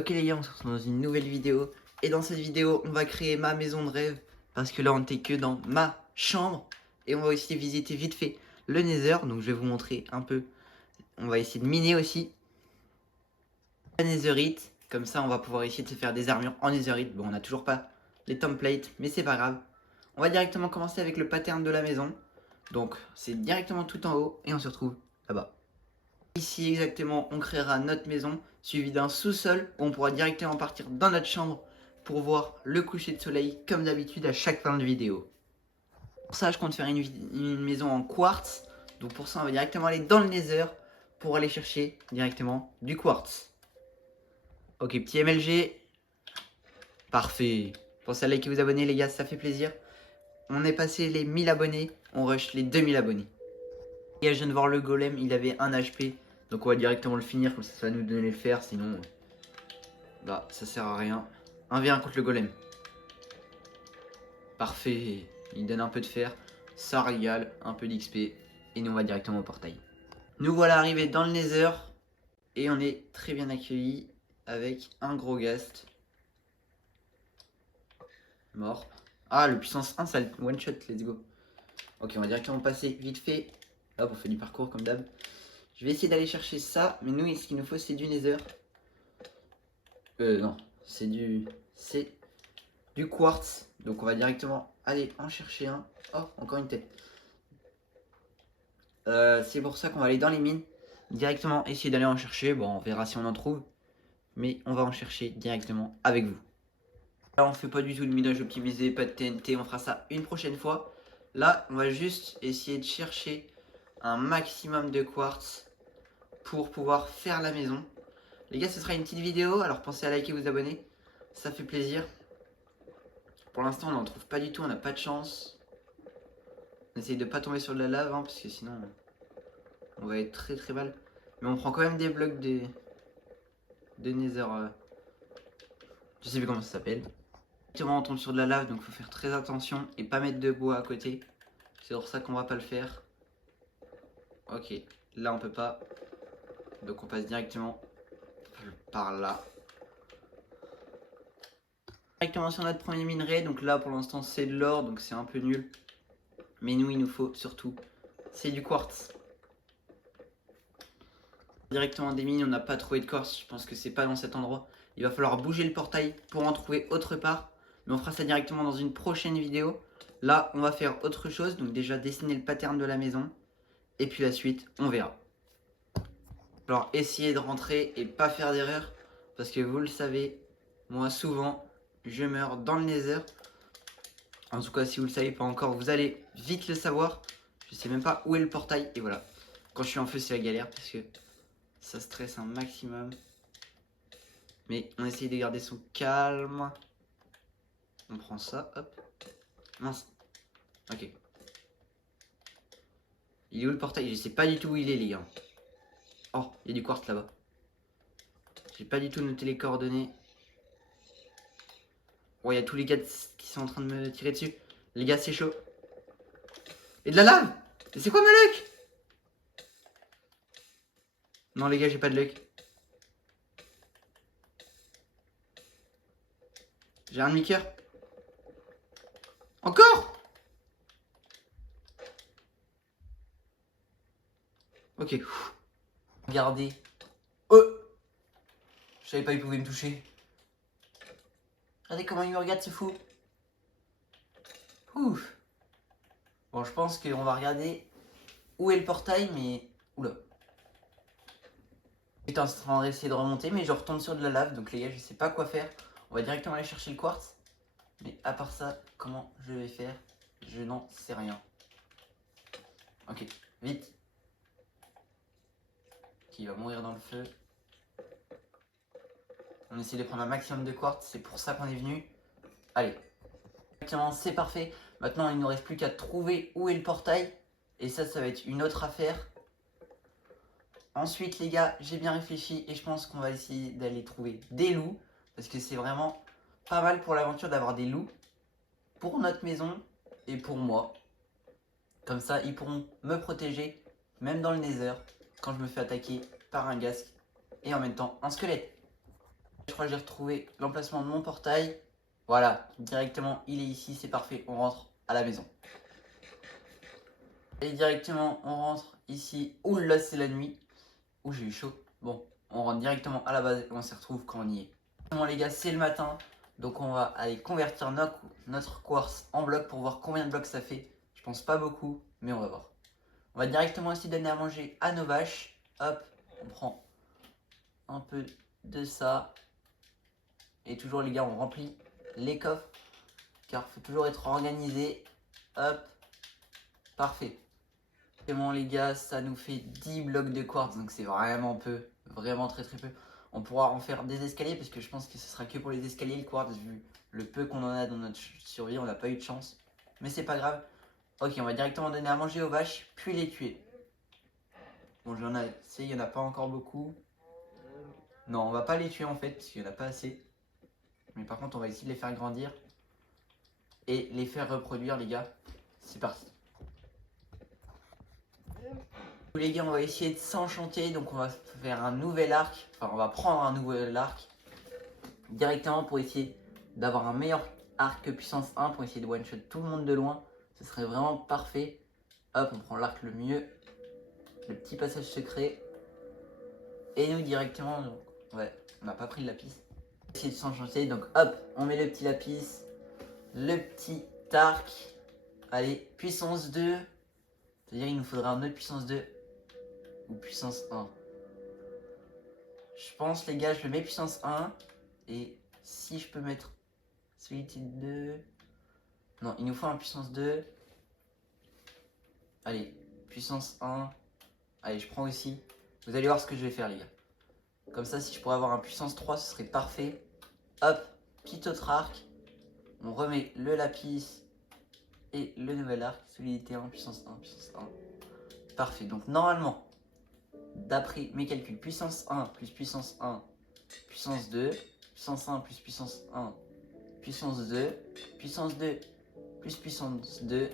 Ok les gars, on se retrouve dans une nouvelle vidéo. Et dans cette vidéo, on va créer ma maison de rêve. Parce que là, on n'était que dans ma chambre. Et on va aussi visiter vite fait le Nether. Donc je vais vous montrer un peu. On va essayer de miner aussi la Netherite. Comme ça, on va pouvoir essayer de se faire des armures en Netherite. Bon, on n'a toujours pas les templates, mais c'est pas grave. On va directement commencer avec le pattern de la maison. Donc c'est directement tout en haut. Et on se retrouve là-bas. Ici exactement, on créera notre maison, suivi d'un sous-sol où on pourra directement partir dans notre chambre pour voir le coucher de soleil comme d'habitude à chaque fin de vidéo. Pour ça, je compte faire une maison en quartz. Donc pour ça, on va directement aller dans le Nether pour aller chercher directement du quartz. Ok, petit MLG. Parfait. Pensez à liker et vous abonner les gars, ça fait plaisir. On est passé les 1000 abonnés, on rush les 2000 abonnés. Et je viens de voir le golem, il avait 1 HP. Donc on va directement le finir, comme ça va nous donner le fer, sinon bah ça sert à rien. 1v1 contre le golem. Parfait, il donne un peu de fer, ça régale, un peu d'XP, et nous on va directement au portail. Nous voilà arrivés dans le Nether, et on est très bien accueillis avec un gros ghast. Mort. Ah, le puissance 1, ça one shot, let's go. Ok, on va directement passer vite fait. Hop, on fait du parcours comme d'hab. Je vais essayer d'aller chercher ça, mais nous, ce qu'il nous faut, c'est du Nether. Non, c'est du quartz. Donc on va directement aller en chercher un. Oh, encore une tête. C'est pour ça qu'on va aller dans les mines. Directement essayer d'aller en chercher. Bon, on verra si on en trouve. Mais on va en chercher directement avec vous. Là, on fait pas du tout de minage optimisé, pas de TNT. On fera ça une prochaine fois. Là, on va juste essayer de chercher un maximum de quartz pour pouvoir faire la maison. Les gars, ce sera une petite vidéo. Alors pensez à liker et vous abonner. Ça fait plaisir. Pour l'instant, on n'en trouve pas du tout, on n'a pas de chance. On essaye de pas tomber sur de la lave, hein, parce que sinon, on va être très très mal. Mais on prend quand même des blocs de Nether. Je sais plus comment ça s'appelle. Directement, on tombe sur de la lave, donc il faut faire très attention et pas mettre de bois à côté. C'est pour ça qu'on va pas le faire. Ok, là on peut pas. Donc on passe directement par là. Directement sur notre premier minerai, donc là pour l'instant c'est de l'or, donc c'est un peu nul. Mais nous il nous faut surtout, c'est du quartz. Directement des mines, on n'a pas trouvé de quartz, je pense que c'est pas dans cet endroit. Il va falloir bouger le portail pour en trouver autre part. Mais on fera ça directement dans une prochaine vidéo. Là on va faire autre chose, donc déjà dessiner le pattern de la maison. Et puis la suite, on verra. Alors essayez de rentrer et pas faire d'erreur. Parce que vous le savez, moi souvent je meurs dans le Nether. En tout cas si vous le savez pas encore, vous allez vite le savoir. Je sais même pas où est le portail. Et voilà, quand je suis en feu c'est la galère parce que ça stresse un maximum. Mais on essaye de garder son calme. On prend ça, hop. Mince. Ok. Il est où le portail? Je sais pas du tout où il est les gars. Oh, il y a du quartz là-bas. J'ai pas du tout noté les coordonnées. Oh, il y a tous les gars qui sont en train de me tirer dessus. Les gars, c'est chaud. Et de la lave! Mais c'est quoi ma luck? Non les gars, j'ai pas de luck. J'ai un demi-coeur. Encore? Ok. Regardez. Oh! Je savais pas qu'il pouvait me toucher. Regardez comment il me regarde, ce fou. Ouf. Bon, je pense qu'on va regarder où est le portail, mais... Oula. J'étais en train d'essayer de remonter, mais je retombe sur de la lave. Donc les gars, je sais pas quoi faire. On va directement aller chercher le quartz. Mais à part ça, comment je vais faire? Je n'en sais rien. Ok, vite. Qui va mourir dans le feu. On essaie de prendre un maximum de quartz, c'est pour ça qu'on est venu. Allez. Exactement, c'est parfait. Maintenant, il ne nous reste plus qu'à trouver où est le portail. Et ça va être une autre affaire. Ensuite, les gars, j'ai bien réfléchi et je pense qu'on va essayer d'aller trouver des loups. Parce que c'est vraiment pas mal pour l'aventure d'avoir des loups. Pour notre maison et pour moi. Comme ça, ils pourront me protéger, même dans le Nether, quand je me fais attaquer par un ghast et en même temps un squelette. Je crois que j'ai retrouvé l'emplacement de mon portail. Voilà, directement, il est ici, c'est parfait. On rentre à la maison. Et directement, on rentre ici. Ouh là, c'est la nuit. Ouh, j'ai eu chaud. Bon, on rentre directement à la base et on se retrouve quand on y est. Bon les gars, c'est le matin. Donc on va aller convertir notre quartz en bloc pour voir combien de blocs ça fait. Je pense pas beaucoup, mais on va voir. On va directement aussi donner à manger à nos vaches. Hop, on prend un peu de ça. Et toujours les gars, on remplit les coffres. Car il faut toujours être organisé. Hop, parfait. Et bon les gars, ça nous fait 10 blocs de quartz. Donc c'est vraiment peu. Vraiment très très peu. On pourra en faire des escaliers parce que je pense que ce sera que pour les escaliers le quartz. Vu le peu qu'on en a dans notre survie, on n'a pas eu de chance. Mais c'est pas grave. Ok, on va directement donner à manger aux vaches, puis les tuer. Bon, j'en ai assez, il n'y en a pas encore beaucoup. Non, on va pas les tuer en fait, parce qu'il n'y en a pas assez. Mais par contre, on va essayer de les faire grandir. Et les faire reproduire, les gars. C'est parti. Les gars, on va essayer de s'enchanter. Donc, on va faire un nouvel arc. Enfin, on va prendre un nouvel arc. Directement pour essayer d'avoir un meilleur arc que puissance 1. Pour essayer de one-shot tout le monde de loin. Ce serait vraiment parfait. Hop, on prend l'arc le mieux. Le petit passage secret. Et nous, directement, donc, ouais, on n'a pas pris le lapis. Essayer de s'enchanter. Donc, hop, on met le petit lapis. Le petit arc. Allez, puissance 2. C'est-à-dire il nous faudra un autre puissance 2. Ou puissance 1. Je pense les gars, je le mets puissance 1. Et si je peux mettre celui de 2. Non, il nous faut un puissance 2. Allez, puissance 1. Allez, je prends aussi. Vous allez voir ce que je vais faire les gars. Comme ça, si je pourrais avoir un puissance 3, ce serait parfait. Hop, petit autre arc. On remet le lapis et le nouvel arc, celui était en puissance 1, puissance 1. Parfait, donc normalement, d'après mes calculs, puissance 1 plus puissance 1, puissance 2, puissance 1 plus puissance 1, puissance 2, puissance 2 plus puissance 2,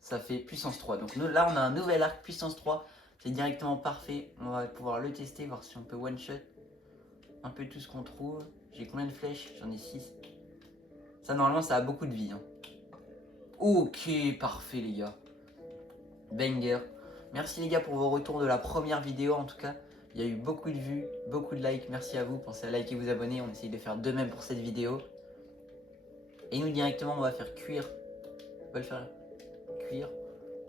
ça fait puissance 3. Donc nous, là, on a un nouvel arc puissance 3, c'est directement parfait. On va pouvoir le tester, voir si on peut one-shot un peu tout ce qu'on trouve. J'ai combien de flèches? J'en ai 6. Ça, normalement, ça a beaucoup de vie. Hein. Ok, parfait les gars. Banger. Merci les gars pour vos retours de la première vidéo en tout cas. Il y a eu beaucoup de vues, beaucoup de likes. Merci à vous. Pensez à liker et vous abonner. On essaye de faire de même pour cette vidéo. Et nous directement on va faire cuire. On va le faire cuire.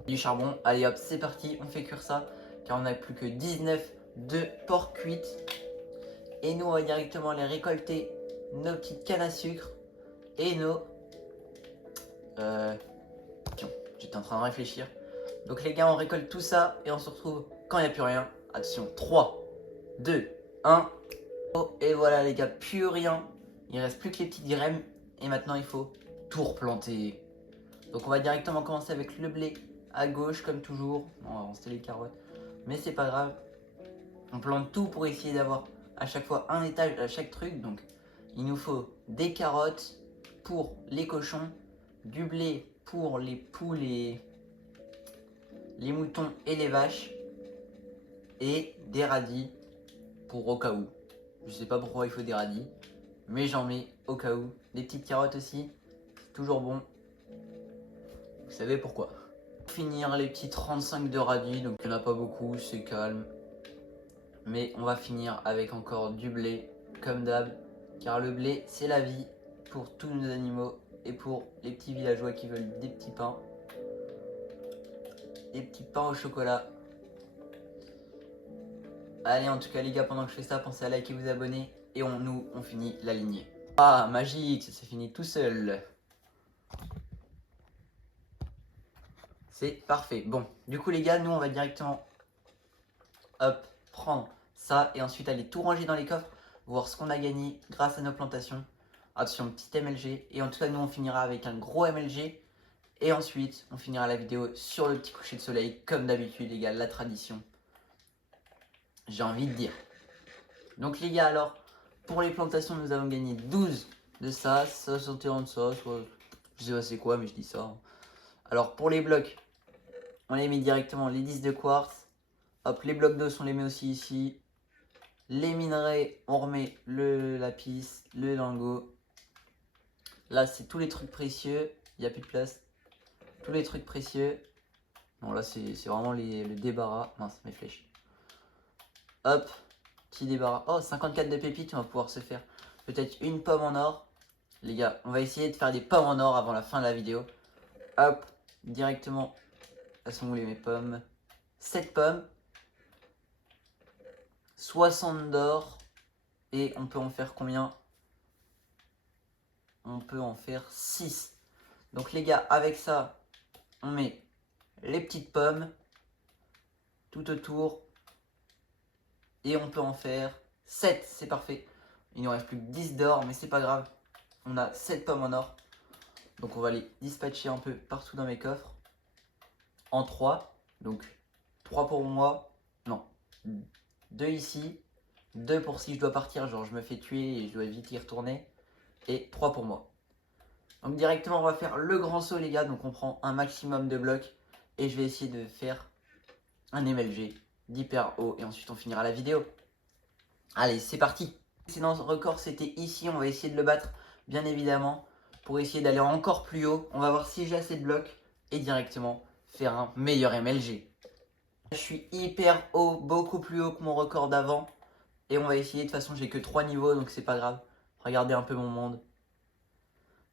Du charbon. Allez hop, c'est parti. On fait cuire ça. Car on n'a plus que 19 de porc cuite. Et nous on va directement aller récolter nos petites cannes à sucre. Et nos... J'étais en train de réfléchir. Donc les gars, on récolte tout ça et on se retrouve quand il n'y a plus rien. Attention, 3, 2, 1. Et voilà les gars, plus rien. Il reste plus que les petites graines. Et maintenant, il faut tout replanter. Donc on va directement commencer avec le blé à gauche comme toujours. On va avancer les carottes. Mais c'est pas grave. On plante tout pour essayer d'avoir à chaque fois un étage à chaque truc. Donc il nous faut des carottes pour les cochons, du blé pour les poules et les moutons et les vaches, et des radis pour au cas où. Je sais pas pourquoi il faut des radis, mais j'en mets au cas où. Des petites carottes aussi, toujours bon. Vous savez pourquoi. Pour finir les petits 35 de radis, donc il n'y en a pas beaucoup, c'est calme. Mais on va finir avec encore du blé, comme d'hab, car le blé c'est la vie pour tous nos animaux et pour les petits villageois qui veulent des petits pains. Des petits pains au chocolat. Allez, en tout cas les gars, pendant que je fais ça, pensez à liker et vous abonner. Et on finit la lignée. Ah, magique, ça s'est fini tout seul. C'est parfait. Bon, du coup les gars, nous on va directement hop, prendre ça et ensuite aller tout ranger dans les coffres, voir ce qu'on a gagné grâce à nos plantations. Attention, petit MLG. Et en tout cas, nous on finira avec un gros MLG. Et ensuite, on finira la vidéo sur le petit coucher de soleil, comme d'habitude les gars, la tradition. J'ai envie de dire. Donc les gars, alors, pour les plantations, nous avons gagné 12 de ça, 61 de ça, soit, je sais pas c'est quoi, mais je dis ça. Alors pour les blocs, on les met directement les 10 de quartz. Hop, les blocs d'os, on les met aussi ici. Les minerais, on remet le lapis, le lingot. Là, c'est tous les trucs précieux. Il n'y a plus de place. Tous les trucs précieux. Bon, là, c'est vraiment le débarras. Mince, mes flèches. Hop, petit débarras. Oh, 54 de pépites, on va pouvoir se faire peut-être une pomme en or. Les gars, on va essayer de faire des pommes en or avant la fin de la vidéo. Hop, directement. Elles sont où mes pommes? 7 pommes. 60 d'or. Et on peut en faire combien? On peut en faire 6. Donc les gars, avec ça, on met les petites pommes tout autour. Et on peut en faire 7, c'est parfait. Il nous reste plus que 10 d'or, mais c'est pas grave. On a 7 pommes en or. Donc on va les dispatcher un peu partout dans mes coffres. En 3. Donc 3 pour moi. Non. 2 ici. 2 pour si je dois partir, genre je me fais tuer et je dois vite y retourner. Et 3 pour moi. Donc directement on va faire le grand saut les gars. Donc on prend un maximum de blocs. Et je vais essayer de faire un MLG d'hyper haut. Et ensuite on finira la vidéo. Allez, c'est parti. Sinon, record, c'était ici. On va essayer de le battre, bien évidemment, pour essayer d'aller encore plus haut. On va voir si j'ai assez de blocs et directement faire un meilleur MLG. Je suis hyper haut, beaucoup plus haut que mon record d'avant. Et on va essayer. De toute façon, j'ai que 3 niveaux, donc c'est pas grave. Regardez un peu mon monde.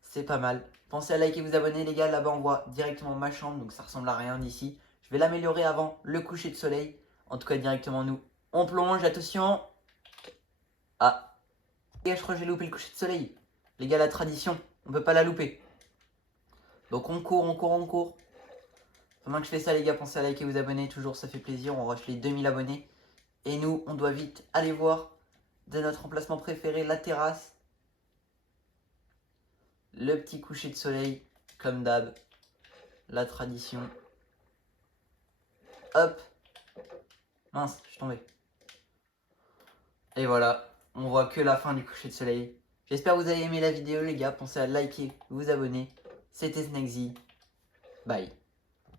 C'est pas mal. Pensez à liker et vous abonner, les gars. Là-bas, on voit directement ma chambre, donc ça ressemble à rien d'ici. Je vais l'améliorer avant le coucher de soleil. En tout cas, directement, nous, on plonge. Attention. Ah. Et je crois que j'ai loupé le coucher de soleil. Les gars, la tradition, on peut pas la louper. Donc on court, on court, on court. Pendant que je fais ça, les gars, pensez à liker et vous abonner. Toujours, ça fait plaisir. On rush les 2000 abonnés. Et nous, on doit vite aller voir de notre emplacement préféré, la terrasse. Le petit coucher de soleil, comme d'hab. La tradition. Hop. Mince, je suis tombé. Et voilà, on voit que la fin du coucher de soleil. J'espère que vous avez aimé la vidéo, les gars. Pensez à liker, vous abonner. C'était Snakezy. Bye.